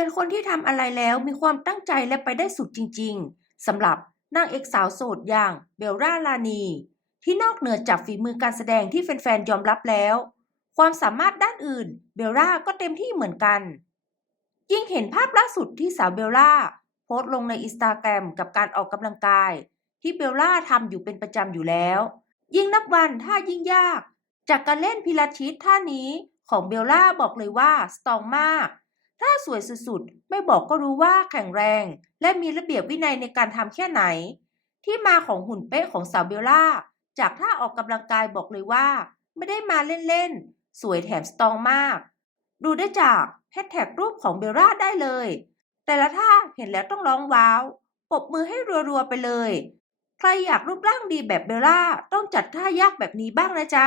เป็นคนที่ทำอะไรแล้วมีความตั้งใจและไปได้สุดจริง ๆสำหรับนางเอกสาวโสดอย่างเบลล่าลานี ที่นอกเหนือจากฝีมือการแสดงที่แฟนๆยอมรับแล้ว ความสามารถด้านอื่น เบลล่าก็เต็มที่เหมือนกัน ยิ่งเห็นภาพล่าสุดที่สาวเบลล่าโพสต์ลงในอินสตาแกรมกับการออกกำลังกาย ที่เบลล่าทำอยู่เป็นประจำอยู่แล้ว ยิ่งนับวันท่ายิ่งยาก จากการเล่นพิลาทิสท่านี้ของเบลล่าบอกเลยว่าสตองมาก ถ้าสวยสุดๆ ไม่บอกก็รู้ว่าแข็งแรง และมีระเบียบวินัยในการทำแค่ไหน ที่มาของหุ่นเป๊ะของสาวเบลล่า จากท่าออกกำลังกายบอกเลยว่า ไม่ได้มาเล่นๆ สวยแถมสตองมาก ดูได้จากแฮชแท็กรูปของเบลล่าได้เลย แต่ละท่าเห็นแล้วต้องร้องว้าวปบมือให้รัวๆไปเลย ใครอยากรูปร่างดีแบบเบลล่าต้องจัดท่ายากแบบนี้บ้างนะจ๊ะ